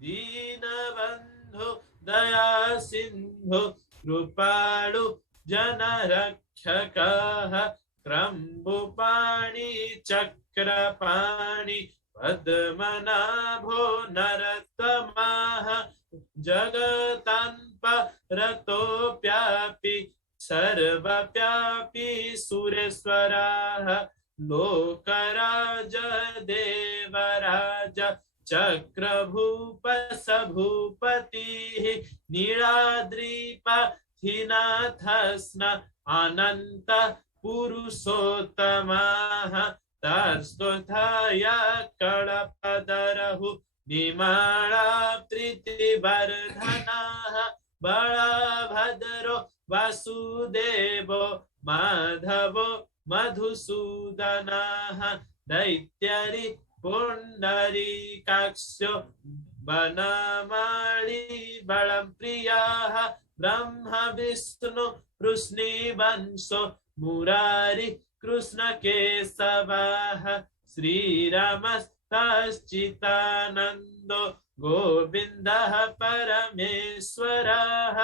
दीनबन्धु दया सिन्धु कृपाळु जनरक्षकः क्रम्बुपाणि चक्रपाणि पद्मनाभो नरोत्तमः जगतान्परतोऽप्यापि सर्वव्यापी सुरेश्वरः लोकराज देवराज चक्रभूप सभूपतिः नीलाद्रिपथिनाथस्न अनन्त पुरुषोत्तमः तस्तुथाय कळपदरहु निमाळा प्रीतिवर्धनः बलभद्रो वासुदेवो माधवो मधुसूदनः दैत्यरि पुण्डरीकाक्षो वनमाळी बलप्रियः ब्रह्म विष्णु वृष्णिवंशो मुरारी कृष्ण केशवः श्रीरामस्तश्चितानन्दो गोविन्दः परमेश्वरः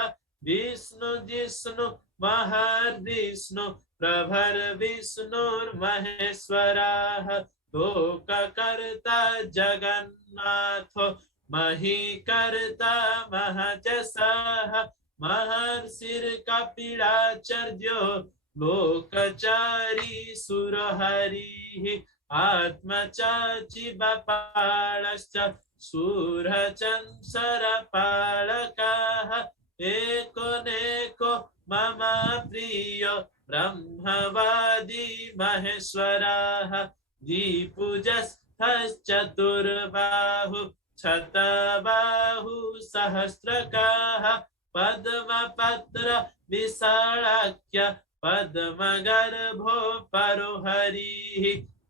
विष्णु जिष्णु महर्विष्णु प्रभर्विष्णुर्महेश्वरः लोककर्ता जगन्नाथो महीकर्ता महजसः महर्षिर्कपिलाचार्यो लोकचारी सुरहरिः आत्मचाचिबपालश्च सुरचंसरपालकः एको नेको मम प्रियो ब्रह्मवादी महेश्वरः द्विभुजस्थश्चतुर्बाहु शतबाहु सहस्रकाः पद्मपत्र विशालाख्य पद्मगर्भो परो हरिः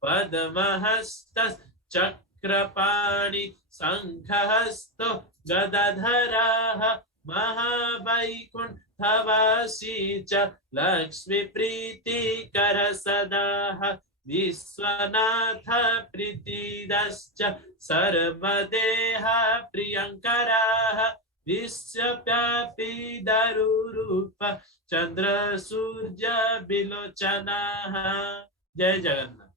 पद्महस्तश्चक्रपाणि शङ्खहस्तो गदाधरः महावैकुण्ठवासी च लक्ष्मीप्रीतिकर सदाः विश्वनाथ प्रीतिदश्च सर्वदेह प्रियङ्कराः विश्वव्यापी दारुरूप चंद्र सूर्य बिलोचनः। जय जगन्नाथ।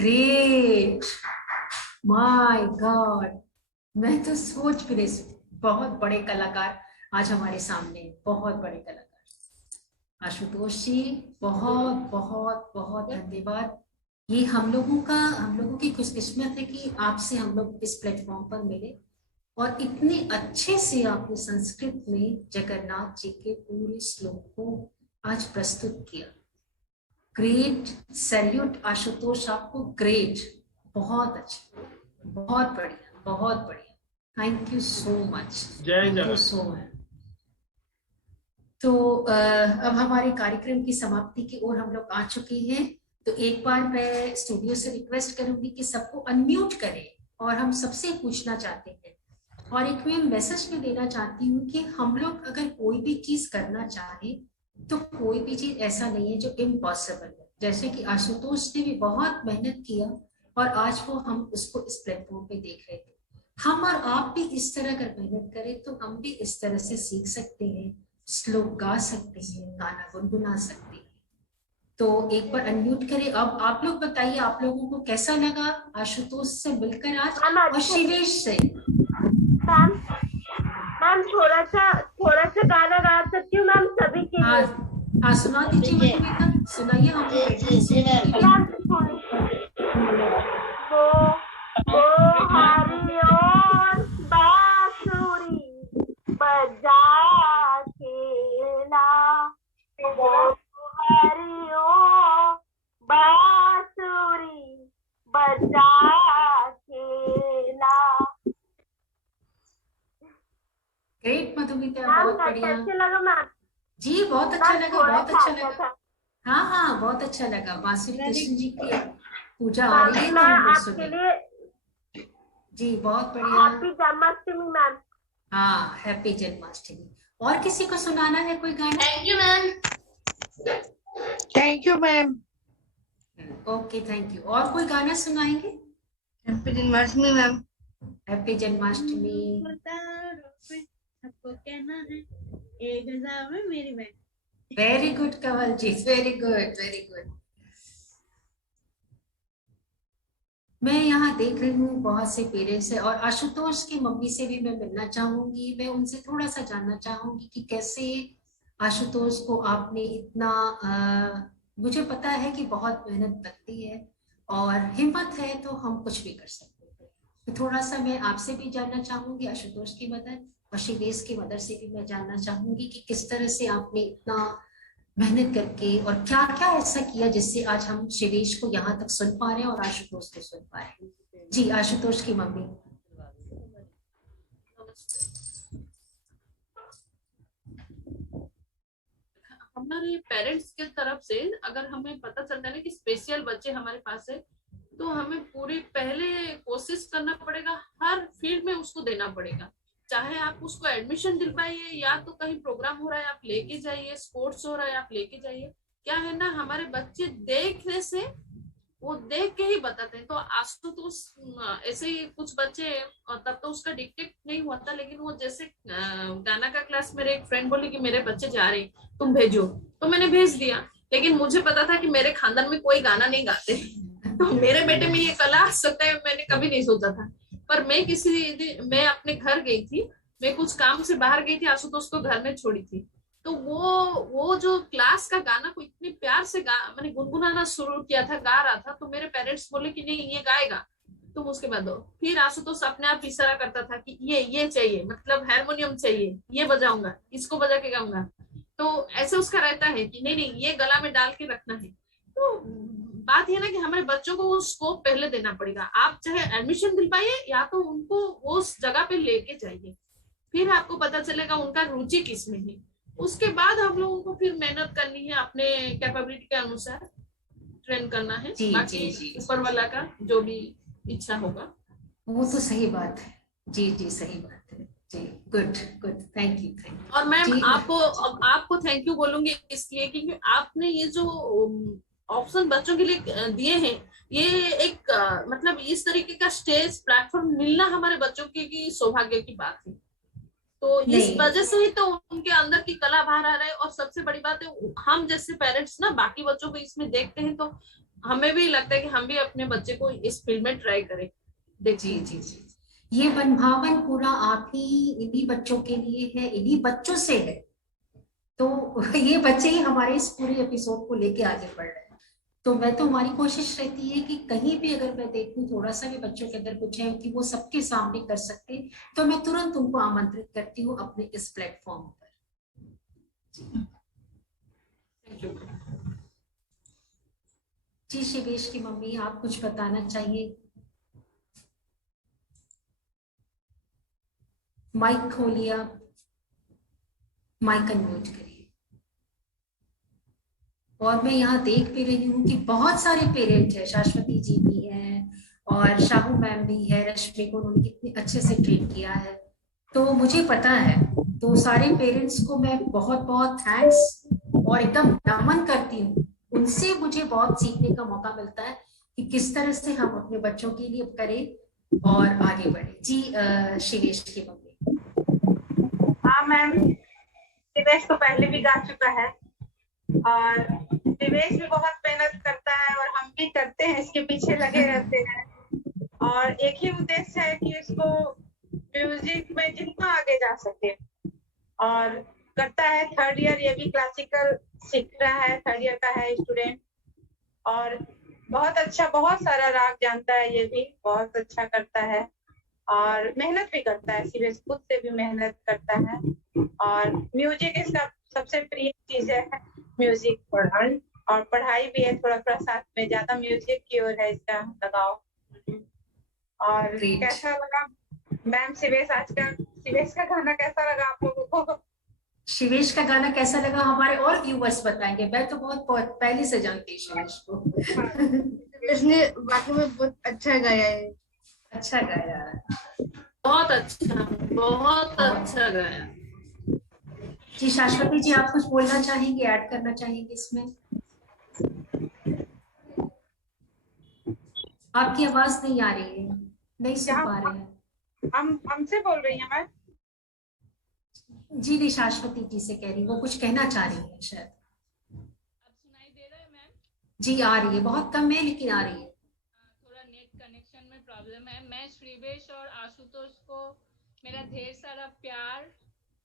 ग्रेट, माय गॉड, मैं तो सोच भी नहीं सकती। बहुत बड़े कलाकार आज हमारे सामने, बहुत बड़े कलाकार। आशुतोष जी बहुत बहुत बहुत धन्यवाद। ये हम लोगों की खुशकिस्मत है कि आपसे हम लोग इस प्लेटफॉर्म पर मिले और इतने अच्छे से आपने संस्कृत में जगन्नाथ जी के पूरे श्लोक को आज प्रस्तुत किया। ग्रेट, सैल्यूट आशुतोष आपको, ग्रेट, बहुत अच्छा, बहुत बढ़िया, बहुत बढ़िया। Thank you so much, thank you so much. तो अब हमारे कार्यक्रम की समाप्ति की ओर हम लोग आ चुके हैं। तो एक बार मैं स्टूडियो से रिक्वेस्ट करूंगी कि सबको अनम्यूट करें और हम सबसे पूछना चाहते हैं और एक मैं मैसेज में देना चाहती हूँ कि हम लोग अगर कोई भी चीज करना चाहे तो कोई भी चीज ऐसा नहीं है जो इम्पॉसिबल है। जैसे कि आशुतोष ने भी बहुत मेहनत किया और आज वो हम उसको इस प्लेटफॉर्म पे देख रहे थे। हम और आप भी इस तरह अगर मेहनत करें तो हम भी इस तरह से सीख सकते हैं, श्लोक गा सकते हैं, गाना गुनगुना सकते हैं। तो एक बार अनम्यूट करें। अब आप लोग बताइए, आप लोगों को कैसा लगा आशुतोष से मिलकर आज और शिवेश से? मैम थोड़ा सा गाना गा सकती हूँ मैम सभी के लिए? हाँ सुना दीजिए मधुमिता, सुनाइए हम। वो हरी और बांसुरी बजा खेला, वो हरी और बांसुरी बजा खेला। ग्रेट मधुमिता, बहुत बढ़िया। अच्छा लगा मैम जी, बहुत अच्छा लगा, बहुत अच्छा लगा। हाँ हाँ, बहुत अच्छा लगा। बांसुरी कृष्ण जी की पूजा आ रही है तो हम लोग सुने। जी बहुत बढ़िया। Happy Janmashtami ma'am. हाँ, हैप्पी जन्माष्टमी। और किसी को सुनाना है कोई गाना? Thank you ma'am. Thank you ma'am. Okay, thank you. और कोई गाना सुनाएंगे? Happy Janmashtami ma'am. Happy Janmashtami. आपको कहना है 1000 में मेरी बहन। वेरी गुड कवल जी, वेरी गुड, वेरी गुड। मैं यहाँ देख रही हूँ बहुत से पेरेंट्स है और आशुतोष की मम्मी से भी मैं मिलना चाहूंगी। मैं उनसे थोड़ा सा जानना चाहूंगी कि कैसे आशुतोष को आपने इतना मुझे पता है कि बहुत मेहनत लगती है और हिम्मत है तो हम कुछ भी कर सकते हैं। तो थोड़ा सा मैं आपसे भी जानना चाहूंगी, आशुतोष की मदर और शिवेश की मदर से भी मैं जानना चाहूंगी कि किस तरह से आपने इतना मेहनत करके और क्या क्या ऐसा किया जिससे आज हम शिवेश को यहाँ तक सुन पा रहे हैं और आशुतोष को सुन पा रहे हैं। जी, आशुतोष की मम्मी। हमारे पेरेंट्स के तरफ से अगर हमें पता चलता है ना कि स्पेशल बच्चे हमारे पास है तो हमें पूरी पहले कोशिश करना पड़ेगा, हर फील्ड में उसको देना पड़ेगा। चाहे आप उसको एडमिशन दिलवाइए या तो कहीं प्रोग्राम हो रहा है आप लेके जाइए, स्पोर्ट्स हो रहा है आप लेके जाइए। क्या है ना, हमारे बच्चे देखने से वो देख के ही बताते हैं। तो आशुतोष ऐसे ही कुछ बच्चे, और तब तो उसका डिक्टेट नहीं हुआ था, लेकिन वो जैसे गाना का क्लास मेरे एक फ्रेंड बोली कि मेरे बच्चे जा रहे हैं तुम भेजो, तो मैंने भेज दिया। लेकिन मुझे पता था कि मेरे खानदान में कोई गाना नहीं गाते तो मेरे बेटे में ये कला आ सकता है, मैंने कभी नहीं सोचा था। पर मैं अपने घर गई थी, मैं कुछ काम से बाहर गई थी, आशुतोष को घर में छोड़ी थी। तो वो जो क्लास का गाना को इतने प्यार से मैंने गुनगुनाना शुरू किया था, गा रहा था, तो मेरे पेरेंट्स बोले कि नहीं ये गाएगा तुम उसके बाद दो। फिर आशुतोष अपने आप इशारा करता था कि ये चाहिए, मतलब हारमोनियम चाहिए, ये बजाऊंगा, इसको बजा के गाऊंगा। तो ऐसे उसका रहता है कि नहीं ये गला में डाल के रखना है। तो बात ये ना कि हमारे बच्चों को वो स्कोप पहले देना पड़ेगा। आप चाहे एडमिशन दिलवाइए या तो उनको उस जगह पे लेके जाइए, फिर आपको पता चलेगा उनका रुचि किस में है। उसके बाद हम लोगों को फिर मेहनत करनी है, अपने कैपेबिलिटी के अनुसार ट्रेन करना है। बाकी ऊपर वाला का जो भी इच्छा होगा। वो तो सही बात है। जी जी, सही बात है जी। Good good, thank you. और मैम आपको थैंक यू बोलूंगी इसलिए क्योंकि आपने ये जो ऑप्शन बच्चों के लिए दिए हैं, ये एक मतलब इस तरीके का स्टेज प्लेटफॉर्म मिलना हमारे बच्चों की सौभाग्य की बात है। तो इस वजह से ही तो उनके अंदर की कला बाहर आ रहा है। और सबसे बड़ी बात है, हम जैसे पेरेंट्स ना बाकी बच्चों को इसमें देखते हैं तो हमें भी लगता है कि हम भी अपने बच्चे को इस फील्ड में ट्राई करें। जी जी जी, ये मनभावन पूरा आप ही इन्हीं बच्चों के लिए है, इन्हीं बच्चों से है। तो ये बच्चे ही हमारे इस पूरे एपिसोड को लेके आगे बढ़ रहे हैं। तो मैं तो हमारी कोशिश रहती है कि कहीं भी अगर मैं देखूं थोड़ा सा भी बच्चों के अंदर कुछ है कि वो सबके सामने कर सकते, तो मैं तुरंत उनको आमंत्रित करती हूँ अपने इस प्लेटफॉर्म पर। जी शिवेश की मम्मी, आप कुछ बताना चाहिए? माइक खोलिए, आप माइक अनम्यूट करिए। और मैं यहाँ देख भी रही हूँ कि बहुत सारे पेरेंट है, शाश्वती जी भी हैं और शाहू मैम भी है, रश्मि को उन्होंने कितने अच्छे से ट्रेन किया है, तो मुझे पता है। तो सारे पेरेंट्स को मैं बहुत बहुत थैंक्स और एकदम नमन करती हूँ। उनसे मुझे बहुत सीखने का मौका मिलता है कि किस तरह से हम अपने बच्चों के लिए करें और आगे बढ़े। जी शिवेश की मम्मी। हाँ मैम, दिवेश तो पहले भी गा चुका है और दिवेश भी बहुत मेहनत करता है और हम भी करते हैं, इसके पीछे लगे रहते हैं। और एक ही उद्देश्य है कि इसको म्यूजिक में जितना आगे जा सके, और करता है। 3rd ईयर ये भी क्लासिकल सीख रहा है, 3rd ईयर का है स्टूडेंट। और बहुत अच्छा, बहुत सारा राग जानता है, ये भी बहुत अच्छा करता है और मेहनत भी करता है। सीरियस खुद से भी मेहनत करता है और म्यूजिक इसका सबसे प्रिय चीज है, म्यूजिक पढ़ाई और पढ़ाई भी है थोड़ा थोड़ा साथ में, ज्यादा म्यूजिक की ओर है इसका लगाव। और Great. कैसा लगा मैम शिवेश का गाना कैसा लगा आप लोगों को? शिवेश का गाना कैसा लगा हमारे और व्यूवर्स बताएंगे, मैं तो बहुत पहले से जानती हूँ शिवेश को। इसने वाकई में बहुत अच्छा गाया है। अच्छा गाया, बहुत अच्छा गाया। जी शाश्वती जी, आप कुछ बोलना चाहेंगे, ऐड करना चाहेंगे इसमें? आपकी आवाज नहीं आ रही है, नहीं सुन पा रहे हैं। हमसे बोल रही हैं मैम? जी नहीं, शाश्वती जी से कह रही, वो कुछ कहना चाह रही है शायद। अब सुनाई दे रहा है मैम? जी आ रही है, बहुत कम है लेकिन आ रही है। थोड़ा नेट कनेक्शन में प्रॉब्लम है। मैं श्रीवेश और आशुतोष को मेरा ढेर सारा प्यार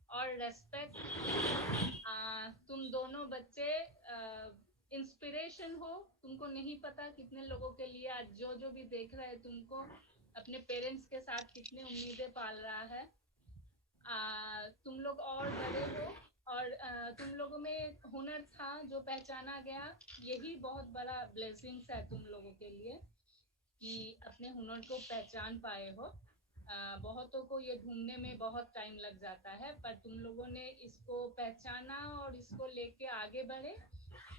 और रेस्पेक्ट। तुम दोनों बच्चे इंस्पिरेशन हो। तुमको नहीं पता कितने लोगों के लिए आज जो भी देख रहा है तुमको अपने पेरेंट्स के साथ कितने उम्मीदें पाल रहा है। तुम लोग और बड़े हो और तुम लोगों में हुनर था जो पहचाना गया, यही बहुत बड़ा ब्लेसिंग्स है तुम लोगों के लिए कि अपने हुनर को पहचान पाए हो। बहुतों को ये ढूंढने में बहुत टाइम लग जाता है, पर तुम लोगों ने इसको पहचाना और इसको लेके आगे बढ़े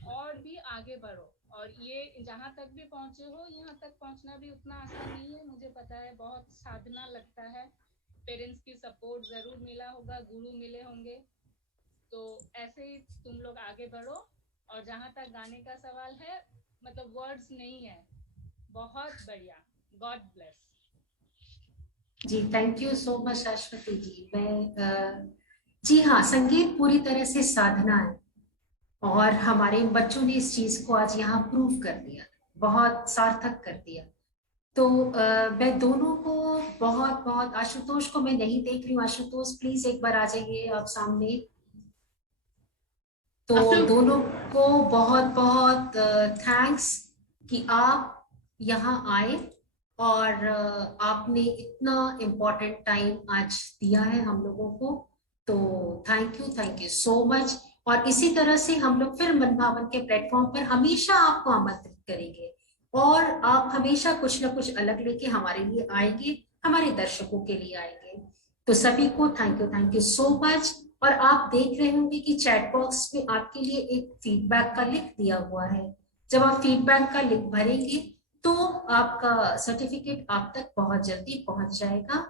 और भी आगे बढ़ो। और ये जहाँ तक भी पहुँचे हो, यहाँ तक पहुँचना भी उतना आसान नहीं है, मुझे पता है, बहुत साधना लगता है। पेरेंट्स की सपोर्ट जरूर मिला होगा, गुरु मिले होंगे। तो ऐसे ही तुम लोग आगे बढ़ो। और जहाँ तक गाने का सवाल है, मतलब वर्ड्स नहीं है, बहुत बढ़िया। God bless. जी thank you so much Shashwati ji. जी हाँ, संगीत पूरी तरह से साधना है और हमारे बच्चों ने इस चीज को आज यहाँ प्रूव कर दिया, बहुत सार्थक कर दिया। तो मैं दोनों को बहुत बहुत, आशुतोष को मैं नहीं देख रही हूँ, आशुतोष प्लीज एक बार आ जाइए आप सामने। तो दोनों को बहुत बहुत थैंक्स कि आप यहाँ आए और आपने इतना इम्पोर्टेंट टाइम आज दिया है हम लोगों को। तो थैंक यू सो मच। और इसी तरह से हम लोग फिर मनभावन के प्लेटफॉर्म पर हमेशा आपको आमंत्रित करेंगे और आप हमेशा कुछ ना कुछ अलग लेके हमारे लिए आएंगे, हमारे दर्शकों के लिए आएंगे। तो सभी को थैंक यू सो मच। और आप देख रहे होंगे कि चैट बॉक्स में आपके लिए एक फीडबैक का लिंक दिया हुआ है। जब आप फीडबैक का लिंक भरेंगे तो आपका सर्टिफिकेट आप तक बहुत जल्दी पहुंच जाएगा।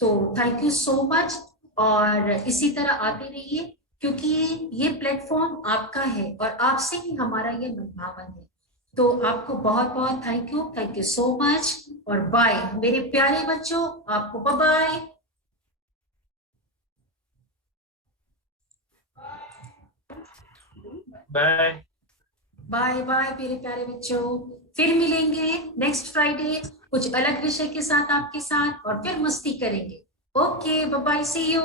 तो थैंक यू सो मच और इसी तरह आते रहिए, क्योंकि ये प्लेटफॉर्म आपका है और आपसे ही हमारा ये मनभावन है। तो आपको बहुत बहुत थैंक यू सो मच और बाय मेरे प्यारे बच्चों, आपको bye bye. Bye. Bye bye मेरे प्यारे बच्चों, फिर मिलेंगे नेक्स्ट फ्राइडे कुछ अलग विषय के साथ आपके साथ, और फिर मस्ती करेंगे। Okay bye bye, see you.